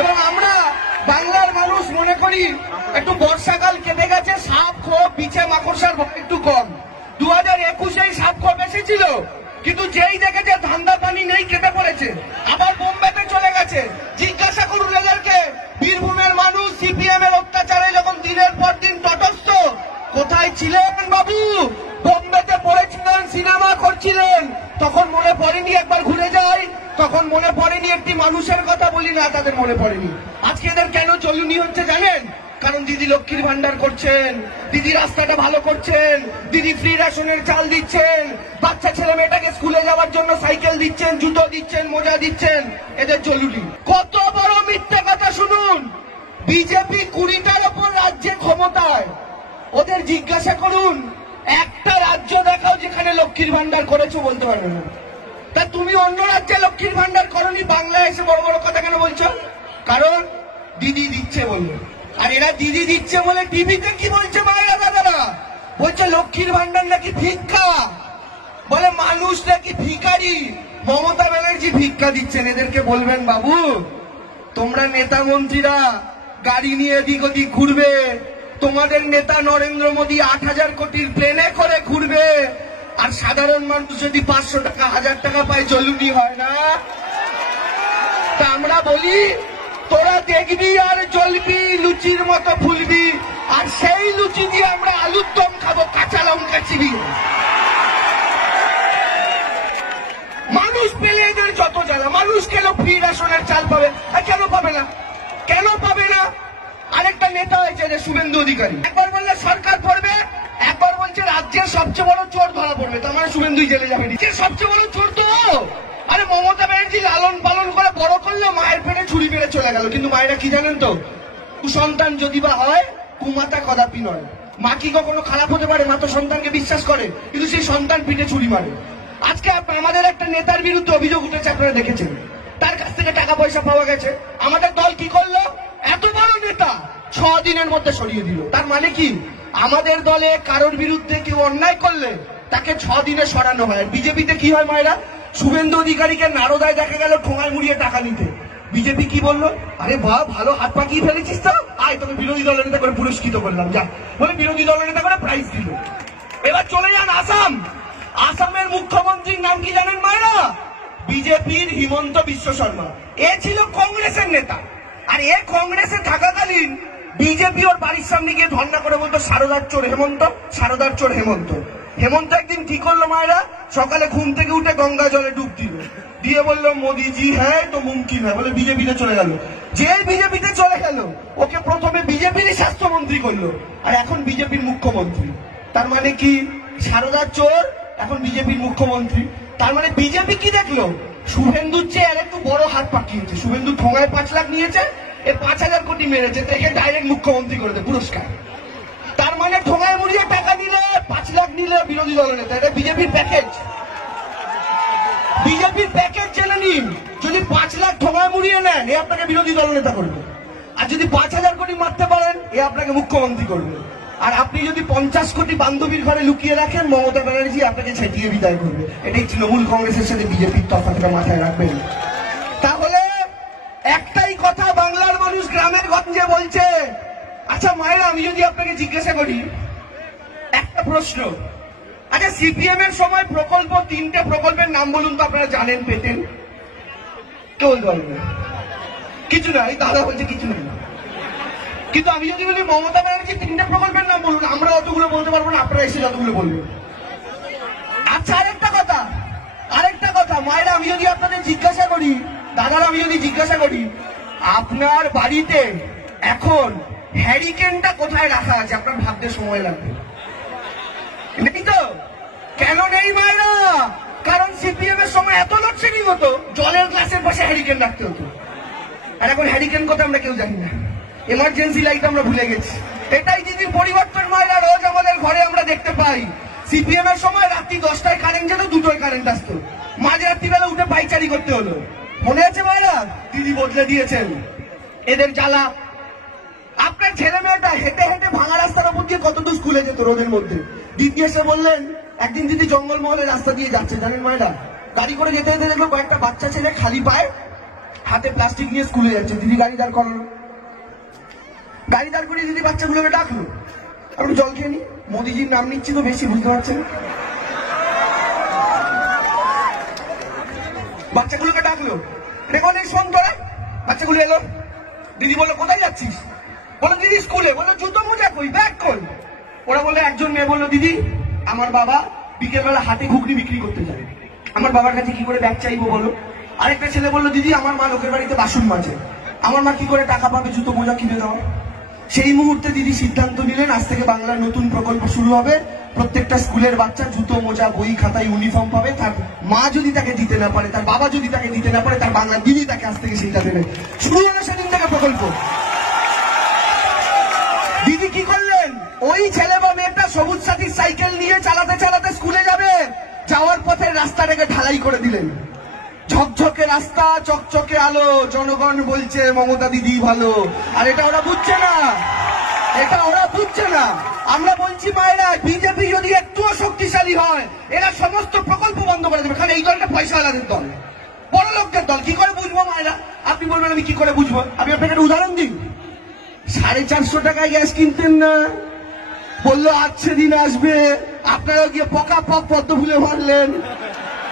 এবং আমরা বাংলার মানুষ মনে করি একটু বর্ষাকাল কেটে গেছে, সাপ খোপ বিছে মাকড়সার ভয় একটু কম। 2021-এই সাপ খোপ এসেছিল, কিন্তু যেই দেখেছে ধান্দা পানি নেই কেটে পড়েছে, আবার বোম্বেতে চলে গেছে। জিজ্ঞাসা করুন এদেরকে, বীরভূমের মানুষ সিপিএম এর অত্যাচারে যখন দিনের পর দিন তটস্থ, কোথায় ছিলেন বাবু? বোম্বেতে পড়েছিলেন, সিনেমা করছিলেন, তখন মনে পড়েনি একবার ঘুরে যাই? তখন মনে পড়েনি একটি মানুষের কথা বলি? না, তাদের মনে পড়েনি। আজকে এদের কেন চলুনি হচ্ছে জানেন? কারণ দিদি লক্ষ্মীর ভান্ডার করছেন, দিদি রাস্তাটা ভালো করছেন, দিদি ফ্রি রেশনের চাল দিচ্ছেন, বাচ্চা ছেলে মেয়েটাকে স্কুলে যাওয়ার জন্য সাইকেল দিচ্ছেন, জুতো দিচ্ছেন, মোজা দিচ্ছেন, এদের চলুনি। কত বড় মিথ্যে কথা শুনুন। বিজেপি 20টার ওপর রাজ্যে ক্ষমতায়, ওদের জিজ্ঞাসা করুন একটা রাজ্য দেখাও যেখানে লক্ষ্মীর ভান্ডার করেছো, বলতে পারবে না। তা তুমি অন্য রাজ্যে লক্ষ্মীর ভান্ডার করনি, বাংলায় এসে বড় বড় কথা কেন বলছো? কারণ দিদি দিচ্ছে বললো। আর এরা দিদি দিচ্ছে বলে টিভিতে কি বলছে মায়েরা দাদারা? বলছে লক্ষ্মীর ভান্ডার নাকি ভিক্ষা, বলে মানুষ নাকি ভিখারি। মমতা ব্যানার্জি ভিক্ষা দিচ্ছেন। এদেরকে বলবেন বাবু তোমরা নেতা মন্ত্রীরা গাড়ি নিয়ে এদিক ওদিক ঘুরবে, তোমাদের নেতা নরেন্দ্র মোদী 8,000 কোটির প্লেনে করে ঘুরবে, আর সাধারণ মানুষ যদি 500 টাকা 1000 টাকা পায় চলুনি হয় না? তা আমরা বলি তোরা দেখবি আর জ্বলবি, লুচির মতো ফুলবি, আর সেই লুচি দিয়ে আমরা আলুর দম খাবো, কাঁচা লঙ্কা চিবি। মানুষ পেলে এদের যত জ্বালা। মানুষ কেন ফ্রি রেশনের চাল পাবে? কেন পাবে না? কেন পাবে না? আরেকটা নেতা হয়েছে যে শুভেন্দু অধিকারী, একবার বললে সরকার পড়বে, একবার বলছে রাজ্যের সবচেয়ে বড় চোর ধরা পড়বে, তার মানে শুভেন্দুই জেলে যাবে। সবচেয়ে বড় চোর তো আরে মমতা ব্যানার্জি লালন পালন করে বড় করলো, মায়ের পেটে ছুরি মেরে চলে গেল। কিন্তু মায়েরা কি জানেন তো, কুসন্তান যদি বা হয় কুমাতা কদাপি নয়। মা কি কখনো খারাপ হতে পারে? মা তো সন্তানকে বিশ্বাস করে, কিন্তু সেই সন্তান পিঠে ছুরি মারে। আজকে আমাদের একটা নেতার বিরুদ্ধে অভিযোগ উঠেছে, আপনারা দেখেছেন, তার কাছ থেকে টাকা পয়সা পাওয়া গেছে। আমাদের দল কি করলো? এত বড় নেতা 6 দিনের মধ্যে সরিয়ে দিল। তার মানে কি? আমাদের দলে কারোর বিরুদ্ধে কেউ অন্যায় করলে তাকে 6 দিনে সরানো হয়। বিজেপিতে কি হয় মায়েরা? শুভেন্দু অধিকারীকে নারদায় দেখা গেল ঠোঙায় মুড়িয়ে টাকা নিতে, বিজেপি কি বললো? আরে বাহ, ভালো হাত পাকিয়ে ফেলেছিস তো, আয় তোকে বিরোধী দলের নেতা করে পুরস্কৃত করলাম, যা বলে বিরোধী দলের নেতা করে প্রাইজ দিল। এবার চলে যান আসাম। আসামের মুখ্যমন্ত্রীর নাম কি জানেন মায়েরা? বিজেপির হিমন্ত বিশ্ব শর্মা। এ ছিল কংগ্রেসের নেতা, আর এ কংগ্রেসে থাকাকালীন বিজেপি ওর বাড়ির সামনে গিয়ে ধর্ণা করে বলতো সারদার চোর হেমন্ত, সারদার চোর হেমন্ত। হেমন্ত একদিন কি করলো মায়েরা? সকালে ঘুম থেকে উঠে গঙ্গা জলে ডুব দিল, দিয়ে বললো মোদিজি হ্যাঁ তো মুমকিন হয়, বলে বিজেপিতে চলে গেল। যে বিজেপিতে চলে গেল ওকে প্রথমে বিজেপির স্বাস্থ্যমন্ত্রী করলো, আর এখন বিজেপির মুখ্যমন্ত্রী। তার মানে কি? সারদার চোর এখন বিজেপির মুখ্যমন্ত্রী। তার মানে বিজেপি কি দেখলো? শুভেন্দুর চেয়ে আর একটু বড় হাত পাকিয়েছে। শুভেন্দু ঠোঙায় 5 লাখ নিয়েছে, এ 5,000 কোটি মেরেছে, তাকে ডাইরেক্ট মুখ্যমন্ত্রী করে দেয় পুরস্কার। তার মানে ঠোঙায় মুড়িয়ে টাকা নিলে 5 লাখ নিলে বিরোধী দলের নেতা। এটা বিজেপির প্যাকেজ। বিজেপির প্যাকেজ জেনে নিন। যদি 5 লাখ ঠোঙায় মুড়িয়ে নেন, এ আপনাকে বিরোধী দলের নেতা করবে। আর যদি 5,000 কোটি মারতে পারেন, এ আপনাকে মুখ্যমন্ত্রী করবে। আর আপনি যদি 50 কোটি বান্ধবীর ঘরে লুকিয়ে রাখেন, মমতা ব্যানার্জি আপনাকে ছেটিয়ে বিদায় করবে। এটাই তৃণমূল কংগ্রেসের সাথে বিজেপির তফাৎটা মাথায় রাখবেন। তাহলে একটাই কথা বাংলার মানুষ গ্রামের গঞ্জে বলছে। আচ্ছা মায়েরা, আমি যদি আপনাকে জিজ্ঞাসা করি একটা প্রশ্ন, আচ্ছা সিপিএম এর সময় প্রকল্প 3টে প্রকল্পের নাম বলুন তো আপনারা জানেন পেতেন? কেউ বলবে কিছু না, এই দাদা বলছে কিছু না। কিন্তু আমি যদি বলি মমতা ব্যানার্জি 3টে প্রকল্পের নাম বলুন, আমরা অতগুলো বলতে পারবো না, আপনারা এসে যতগুলো বলবেন। আচ্ছা আরেকটা কথা মায়েরা, আমি যদি আপনাদের জিজ্ঞাসা করি, দাদারা আমি যদি জিজ্ঞাসা করি, আপনার বাড়িতে এখন হ্যারিকেনটা কোথায় রাখা আছে? আপনার ভাবতে সময় লাগবে। নেই তো? কেন নেই মায়েরা? কারণ সিপিএম এর সময় এত লোডশেডিং হতো, জলের গ্লাসের পাশে হ্যারিকেন রাখতে হতো। আর এখন হ্যারিকেন কথা আমরা কেউ জানি না, এমার্জেন্সি লাইট আমরা ভুলে গেছি। এটাই দিদির পরিবর্তন মায়েরা, রোজ আমাদের ঘরে আমরা দেখতে পাই। সিপিএম এর সময় রাত্রি 10টায় কারেন্ট যেত, 2টোয় কারেন্ট আসতো, মাঝরাত্রি বেলা উঠে পাইচারি করতে হলো। মনে আছে মায়েরা? দিদি বদলে দিয়েছেন। এদের জ্বালা। আপনার ছেলে মেয়েটা হেঁটে হেঁটে ভাঙা রাস্তার উপর দিয়ে কত দূর স্কুলে যেত রোদের মধ্যে। দিদি এসে বললেন, একদিন দিদি জঙ্গলমহলের রাস্তা দিয়ে যাচ্ছে, জানেন মায়েরা, গাড়ি করে যেতে যেতে দেখলো কয়েকটা বাচ্চা ছেলে খালি পায়ে হাতে প্লাস্টিক নিয়ে স্কুলে যাচ্ছে, দিদি গাড়ি দাঁড় করালো, গাড়ি দাঁড় করিয়ে দিদি বাচ্চাগুলোকে ডাকলো, আর জল খেয়ে নি, মোদিজির নাম নিচ্ছি তো বেশি, বুঝতে পারছেন? বাচ্চাগুলোকে ডাকলো, রেখে শোন তোরা, বাচ্চাগুলো এলো, দিদি বললো কোথায় যাচ্ছিস? বললো দিদি স্কুলে। বললো জুতো মোজা কই, ব্যাগ কই? ওরা বললো, একজন মেয়ে বললো দিদি আমার বাবা বিকেলবেলা হাটে ঘুগনি বিক্রি করতে যায়, আমার বাবার কাছে কি করে ব্যাগ চাইবো বলো? আরেকটা ছেলে বললো দিদি আমার মা লোকের বাড়িতে বাসন মাজে, আমার মা কি করে টাকা পাবে জুতো মোজা কিনে দেওয়া? সেই মুহূর্তে দিদি সিদ্ধান্ত নিলেন আজ থেকে বাংলার নতুন প্রকল্প শুরু হবে, প্রত্যেকটা স্কুলের বাচ্চা জুতো মোজা বই খাতা ইউনিফর্ম পাবে, তার মা যদি তাকে দিতে না পারে, তার বাবা যদি তাকে দিতে না পারে, তার বাংলার দিদি তাকে আজ থেকে সেইটা দেবে। শুরু হলো সেদিন থেকে প্রকল্প। দিদি কি করলেন, ওই ছেলে বা মেয়েটা সবুজ সাথীর সাইকেল নিয়ে চালাতে চালাতে স্কুলে যাবে, যাওয়ার পথে রাস্তাটাকে ঢালাই করে দিলেন, ঝকঝকে রাস্তা, চকচকে আলো, জনগণ বলছে মমতা দিদি ভালো। আর এটা ওরা বুঝছে না, এটা ওরা বুঝছে না। আমরা বলছি মায়েরা, বিজেপি যদি একটুও শক্তিশালী হয় এরা সমস্ত প্রকল্প বন্ধ করে দেবে, কারণ এই দলটা পয়সাওয়ালাদের দল, বড় লোকদের দল। কি করে বুঝবো মায়েরা? আপনি বলবেন আমি কি করে বুঝবো? আমি আপনাকে একটা উদাহরণ দিই। 450 টাকায় গ্যাস কিনতেন না, বললো আজকে দিন আসবে, আপনারাও গিয়ে পকা পক পদ্ম ফুলে মারলেন,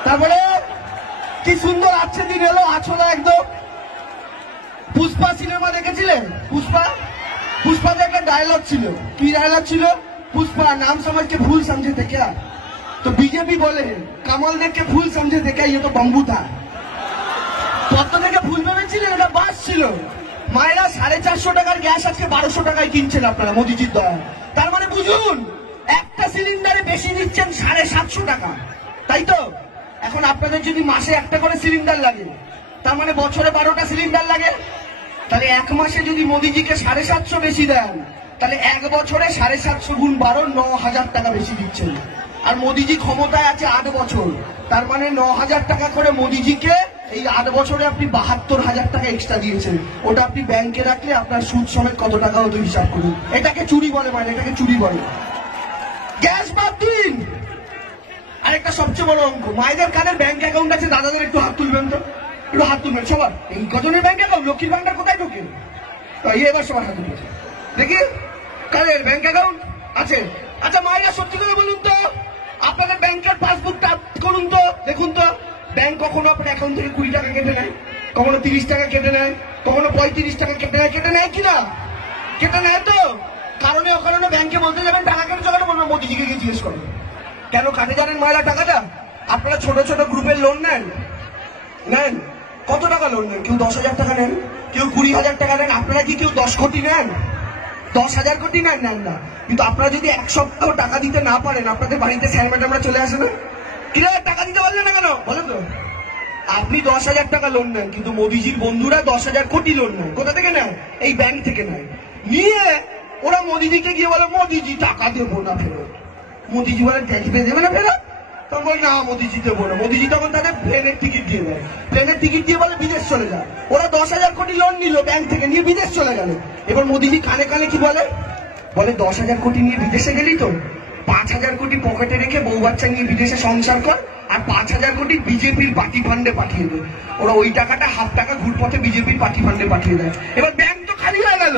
তারপরে কি সুন্দর আজকে দিন এলো, আছলা একদম। পুষ্পা সিনেমা দেখেছিলেন? পুষ্পাতে একটা ডায়লগ ছিল, কি ডায়লগ ছিল? पुष्पा नाम समझ के फूल समझे थे क्या? तो बीजेपी बोले कमल देख के फूल समझे थे क्या? ये तो बम्बू था। পদ্ম থেকে ফুল ভেবেছিলেন, ওটা বাস ছিল। মায়েরা 450 টাকার গ্যাস আজকে 1200 টাকায় কিনছেন আপনারা মোদিজির দয়া। তার মানে বুঝুন, একটা সিলিন্ডারে বেশি দিচ্ছেন 750 টাকা, তাই তো? এখন আপনাদের যদি মাসে একটা করে সিলিন্ডার লাগে, তার মানে বছরে 12টা সিলিন্ডার লাগে, তাহলে এক মাসে যদি মোদিজিকে 750 বেশি দেন, তাহলে এক বছরে 750 গুণ 12 9,000 টাকা বেশি দিচ্ছেন। আর মোদিজি ক্ষমতায় আছে 8 বছর, তার মানে 9,000 টাকা করে মোদিজিকে এই 8 বছরে আপনি 72,000 টাকা এক্সট্রা দিয়েছেন। ওটা আপনি ব্যাংকে রাখলে আপনার সুদ সমেত কত টাকা হতো হিসাব করুন। এটাকে চুরি বলে, মানে এটাকে চুরি বলে। গ্যাস বাদ দিন, আরেকটা সবচেয়ে বড় অঙ্ক, মায়েদের কাদের ব্যাংক অ্যাকাউন্ট আছে? দাদাদের একটু হাত তুলবেন তো, একটু হাত তুলবেন সবার। এই কজনের ব্যাংক অ্যাকাউন্ট? লক্ষ্মীর ভান্ডার কোথায় ঢোকে? এবার সবার হাত তুলবে, দেখি কাদের ব্যাংক অ্যাকাউন্ট আছে। আচ্ছা মায়েরা সত্যি করে বলুন তো, আপনাদের ব্যাংকের পাসবুকটা করুন তো, দেখুন তো ব্যাংক কখনো আপনার অ্যাকাউন্ট থেকে 20 টাকা কেটে নেয়, কখনো 30 টাকা কেটে নেয়, কখনো 35 টাকা কেটে নেয়। কেটে নেয় কিনা? কেটে নেয় তো। কারণে অকারণে ব্যাংকে বলতে যাবেন টাকা কেটে চলে, বলবেন মোদিজিকে গিয়ে জিজ্ঞেস করবেন। কেন কাটে জানেন মায়েরা টাকাটা? আপনারা ছোট ছোট গ্রুপের লোন নেন, কত টাকা লোন নেন? কেউ 10,000 টাকা নেন, কেউ 20,000 টাকা নেন। আপনারা কি কেউ 10 কোটি নেন? 10,000 কোটি নেন না। কিন্তু আপনারা যদি এক সপ্তাহ টাকা দিতে না পারেন, আপনাদের বাড়িতে স্যার ম্যাডামরা চলে আসে না, কিরে টাকা দিতে পারলেন না কেন বলেন তো? আপনি 10,000 টাকা লোন নেন, কিন্তু মোদিজির বন্ধুরা 10,000 কোটি লোন নেয়। কোথা থেকে নেয়? এই ব্যাংক থেকে নেয়। নিয়ে ওরা মোদিজিকে গিয়ে বলে মোদিজি টাকা দেবো না ফেরত। মোদিজি বলে দেখবে দেবে না ফেরত, তখন বলে না মোদিজি দেবো না। মোদিজি তখন তাদের প্লেনের টিকিট দিয়ে দেয়, প্লেনের টিকিট দিয়ে বলে বিদেশ চলে যায়। ওরা 10,000 কোটি লোন নিল ব্যাংক থেকে, নিয়ে বিদেশ চলে গেল। এবার মোদিজি কানে কানে কি বলে? 10,000 কোটি নিয়ে বিদেশে গেলি তো 5,000 কোটি পকেটে রেখে বউ বাচ্চা নিয়ে বিদেশে সংসার কর, আর 5,000 কোটি বিজেপির পার্টি ফান্ডে পাঠিয়ে দেয়। ওরা ওই টাকাটা হাফ টাকা ঘুরপথে বিজেপির পার্টি ফান্ডে পাঠিয়ে দেয়। এবার ব্যাংক তো খালি হয়ে গেল,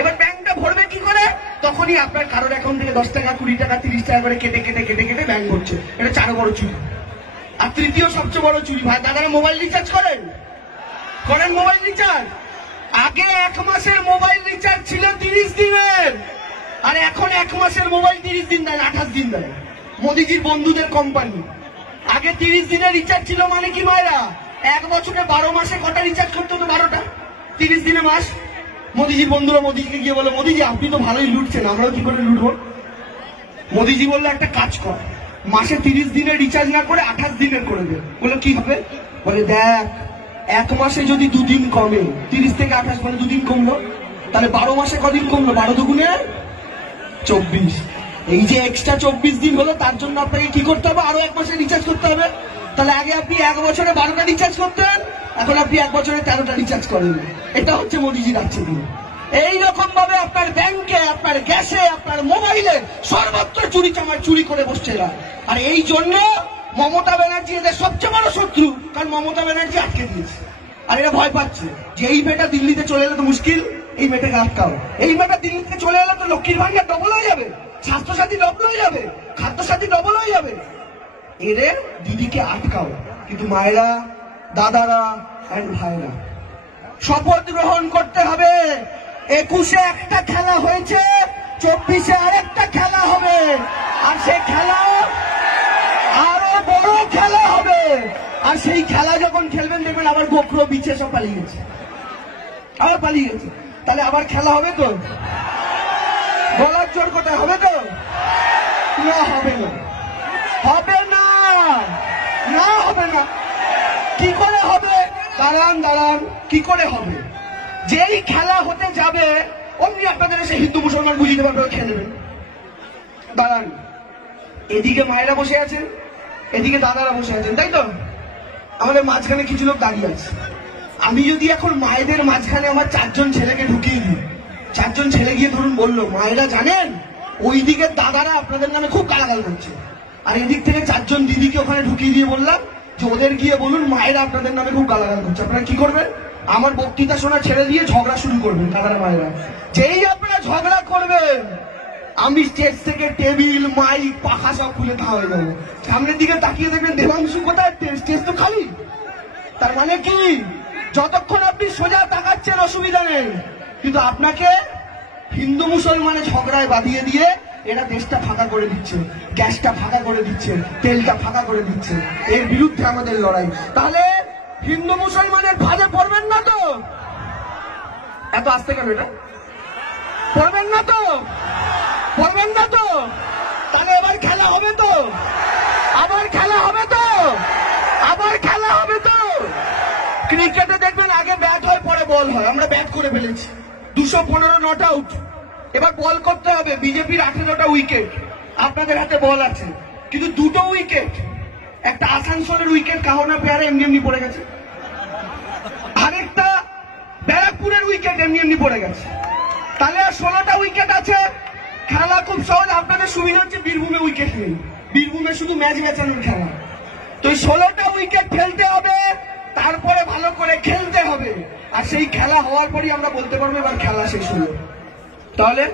এবার ব্যাংকটা ভরবে কি করে? তখনই আপনার কারোর অ্যাকাউন্ট থেকে 10 টাকা 20 টাকা 30 টাকা করে কেটে কেটে কেটে কেটে ব্যাংক ভরছে। এটা 4 বড় চুরি। আর তৃতীয় সবচেয়ে বড় চুরি, ভাই দাদারা মোবাইল রিচার্জ করেন মোবাইল রিচার্জ। আগে 1 মাসের মোবাইল রিচার্জ ছিল 30 দিনের, আর এখন 1 মাসের মোবাইল 30 দিন দেয়, 28 দিন দেয়। মোদিজির বন্ধুদের কোম্পানি। আগে 30 দিনের রিচার্জ ছিল, মানে কি মায়েরা? 1 বছরে 12 মাসে কটা রিচার্জ করতে হতো? 12টা। 30 দিনে মাস। মোদিজির বন্ধুরা মোদিজিকে গিয়ে বলে মোদিজি আপনি তো ভালোই লুটছেন, আমরাও কি করে লুটবো? মোদিজি বললো একটা কাজ কর, মাসে 30 দিনের রিচার্জ না করে 28 দিনের করে দে। বললো কি হবে? বলে দেখ 1 মাসে যদি 2 দিন কমে, 30 থেকে 28 মানে 2 দিন কমলো, তাহলে 12 মাসে কদিন কমলো? 12 দুগুণে 24। এই যে এক্সট্রা 24 দিন হলো, তার জন্য আপনাকে কি করতে হবে? আরো 1 মাসে রিচার্জ করতে হবে। তাহলে আগে আপনি 1 বছরে 12টা রিচার্জ করতেন, এখন আপনি 1 বছরে 13টা রিচার্জ করেন। এটা হচ্ছে মোদিজির আছে দিন। এইরকম ভাবে আপনার ব্যাংকে, আপনার গ্যাসে, আপনার মোবাইলে সর্বত্র চুরি চামার চুরি করে বসছে এরা। আর এই জন্য মমতা ব্যানার্জি এদের সবচেয়ে বড় শত্রু, কারণ মমতা ব্যানার্জি আটকে দিয়েছে। আর এরা ভয় পাচ্ছে যে এই মেয়েটা দিল্লিতে চলে এলে তো মুশকিল, এই মেয়েটাকে আটকাও। এই মেয়েটা দিল্লিতে চলে এলে তো লক্ষ্মীর ভান্ডার ডবল হয়ে যাবে, স্বাস্থ্যসাথী ডবল হয়ে যাবে, খাদ্যসাথী ডবল হয়ে যাবে। এদের দিদিকে আটকাও। কিন্তু মায়েরা, দাদারা এন্ড ভাইরা, শপথ গ্রহণ করতে হবে। 21-এ একটা খেলা হয়েছে, 24-এ আরেকটা খেলা হবে, আর সেই খেলা আরো বড় খেলা হবে। আর সেই খেলা যখন খেলবেন দেখবেন আবার গোখরো বিছে সব পালিয়ে গেছে, আবার পালিয়ে গেছে। তাহলে আবার খেলা হবে তো? গলার জোর কোথায় হবে তো? না, হবে না, হবে না, না হবে না। কি করে হবে? দাঁড়ান দাঁড়ান, কি করে হবে? যেই খেলা হতে যাবে অমনি আপনাদের এসে হিন্দু মুসলমান বুঝিয়ে দেবেন, খেলবেন। দাঁড়ান, এদিকে মায়েরা বসে আছেন, এদিকে দাদারা বসে আছেন, তাই তো? আমাদের মাঝখানে কিছু লোক দাঁড়িয়ে আছে। আমি যদি এখন মায়েদের মাঝখানে আমার 4জন ছেলেকে ঢুকিয়ে দিই, 4জন ছেলে গিয়ে ধরুন বললো, মায়েরা জানেন ওই দিকের দাদারা আপনাদের নামে খুব গালাগাল করছে, আর এদিক থেকে 4জন দিদিকে ওখানে ঢুকিয়ে দিয়ে বললাম যে ওদের গিয়ে বলুন মায়েরা আপনাদের নামে খুব গালাগাল করছে। আপনারা কি করবেন? আমার বক্তৃতা শোনা ছেড়ে দিয়ে ঝগড়া শুরু করবেন দাদারা মায়েরা। যেই আপনারা ঝগড়া করবেন আমি স্টেজ থেকে টেবিল, মাইক, পাখা সব খুলে খাওয়া হয়ে যাবো। সামনের দিকে তাকিয়ে দেখবেন দেবাংশু কোথায়, স্টেজ তো খালি। তার মানে কি, যতক্ষণ আপনি সোজা তাকাচ্ছেন অসুবিধা নেই, কিন্তু আপনাকে হিন্দু মুসলমানের ঝগড়ায় বাঁধিয়ে দিয়ে এরা দেশটা ফাঁকা করে দিচ্ছে, গ্যাসটা ফাঁকা করে দিচ্ছে, তেলটা ফাঁকা করে দিচ্ছে। এর বিরুদ্ধে আমাদের লড়াই। তাহলে হিন্দু মুসলমানের ভাঁজে পড়বেন না তো? এত আসতে কেন এটা? পড়বেন না তো? পড়বেন না তো? তাহলে এবার খেলা হবে তো? আবার খেলা হবে তো? আবার খেলা হবে তো? ক্রিকেটে দেখবেন আগে ব্যাট হয় পরে বল হয়, আমরা ব্যাট করে ফেলেছি। 215 নট আউট, এবার বল করতে হবে। বিজেপির 18টা উইকেট, আপনাদের হাতে বল আছে, কিন্তু 2টো উইকেট। একটা আসানসোলের উইকেট কাহনা পেয়ারে এমনি এমনি পড়ে গেছে, আরেকটা ব্যারাকপুরের উইকেট এমনি এমনি পড়ে গেছে। তাহলে আর 16টা উইকেট আছে। খেলা খুব সহজ, আপনাদের সুবিধা হচ্ছে বীরভূমে উইকেট নেই, বীরভূমে শুধু ম্যাচ বেচানোর খেলা। তো 16টা উইকেট ফেলতে হবে, তারপরে ভালো করে খেলতে হবে। আর সেই খেলা হওয়ার পরই আমরা বলতে পারবো এবার খেলা শেষ হলো। তাহলে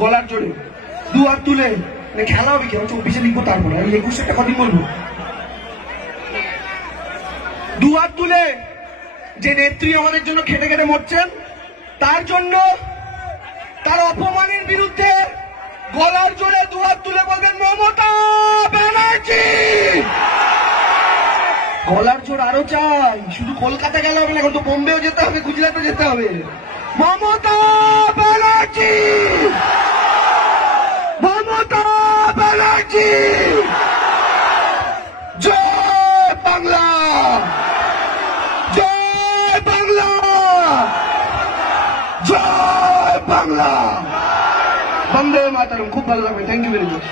গলার জোরে 2 হাত তুলে খেলা হবে কি? 24-এ লিখবো, তারপরে 21-এ কদিন বলবো। 2 হাত তুলে যে নেত্রী আমাদের জন্য খেটে খেটে মরছেন, তার জন্য, তার অপমানের বিরুদ্ধে গলার জোরে 2 হাত তুলে বলবেন মমতা ব্যানার্জি। গলার জোর আরো চাই, শুধু কলকাতা গেলে হবে না, এখন তো বোম্বেও যেতে হবে, গুজরাটে যেতে হবে। মমতা ব্যানার্জি, মমতা ব্যানার্জি, জয় বাংলা, জয় বাংলা, জয় বাংলা, বন্দে মাতরম। খুব ভালো লাগবে, থ্যাংক ইউ ভেরি মাচ।